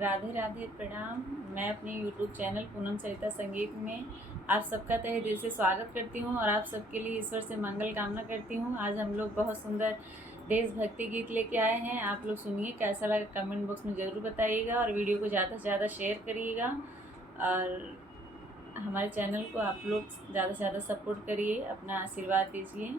राधे राधे प्रणाम। मैं अपने YouTube चैनल पूनम सरिता संगीत में आप सबका तहे दिल से स्वागत करती हूँ और आप सबके लिए ईश्वर से मंगल कामना करती हूँ। आज हम लोग बहुत सुंदर देशभक्ति गीत लेके आए हैं। आप लोग सुनिए, कैसा लगा कमेंट बॉक्स में ज़रूर बताइएगा और वीडियो को ज़्यादा से ज़्यादा शेयर करिएगा और हमारे चैनल को आप लोग ज़्यादा से ज़्यादा सपोर्ट करिए, अपना आशीर्वाद दीजिए।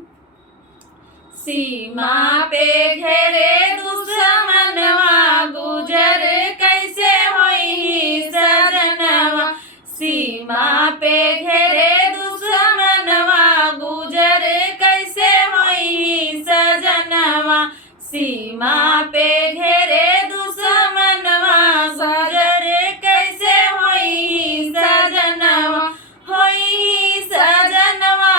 सीमा पे घेरे दुश्मनवा गुजर कैसे होई सजनवा। सीमा पे घेरे दुश्मनवा गुजर कैसे होई सजनवा। सीमा पे घेरे दुश्मनवा गुजर कैसे होई सजनवा। होई सजनवा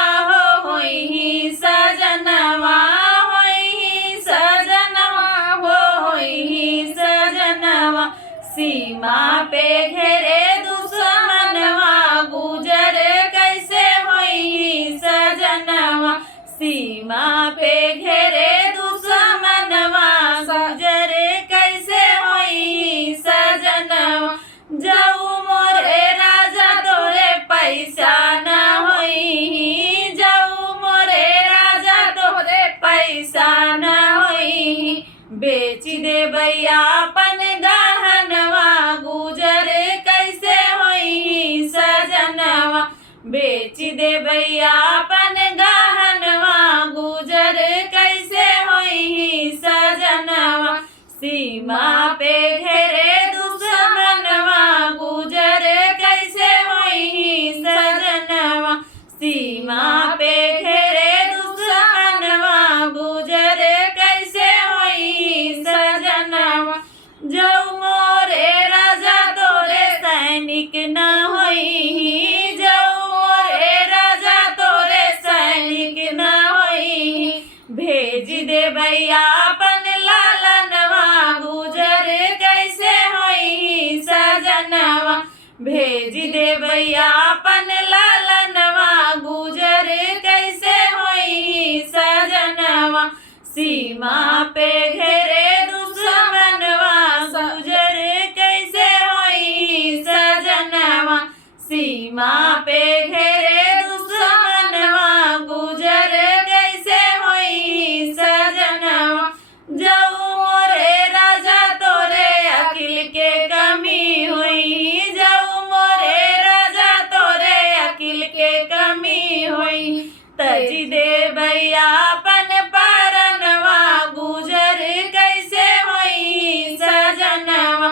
हो होई सजनवा। सीमा पे घेरे दुश्मनवा गुजर कैसे होई सजनवा। सीमा पे घेरे दुश्मनवा गुजर कैसे होई सजनवा। जाऊ मोरे राजा तोरे पैसा न होई। जाऊ मोरे राजा तोरे पैसा न होई। बेच दे भैया अपन गहनवा गुजर कैसे होई सजनवा। बेच दे भैया अपन गहनवा गुजर कैसे होई सजनवा। सीमा पे घेरे दुश्मनवा गुजर कैसे होई सजनवा। सीमा पे घेरे दुश्मनवा गुजर कैसे होई सजनवा। जाऊ मोरे राजा तोरे सैनिक न होई। जाऊ मोरे राजा तोरे सैनिक न होई। भेज दे भैया अपन लालनवा गुजर कैसे होई सजनवा। भेज दे भैया अपन लालनवा गुजर कैसे होई सजनवा। सीमा पे घेरे दुश्मनवा गुजर कैसे होई सजनवा। सीमा पे घेरे दुश्मनवा गुजर कैसे होई सजनवा। जाऊ मोरे राजा तोरे अकिल के कमी हुई। जाऊ मोरे राजा तोरे अकिल के कमी हुई। तजी दे भैया अपन परनवा गुजर कैसे होई सजनवा।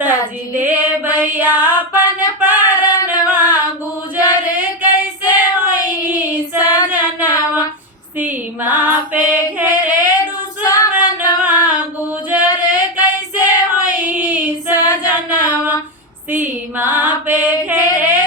तजी दे भैया अपन परनवा गुजर कैसे होई सजनवा। सीमा पे घेरे दुश्मनवा गुजर कैसे होई सजनवा। सीमा पे घेरे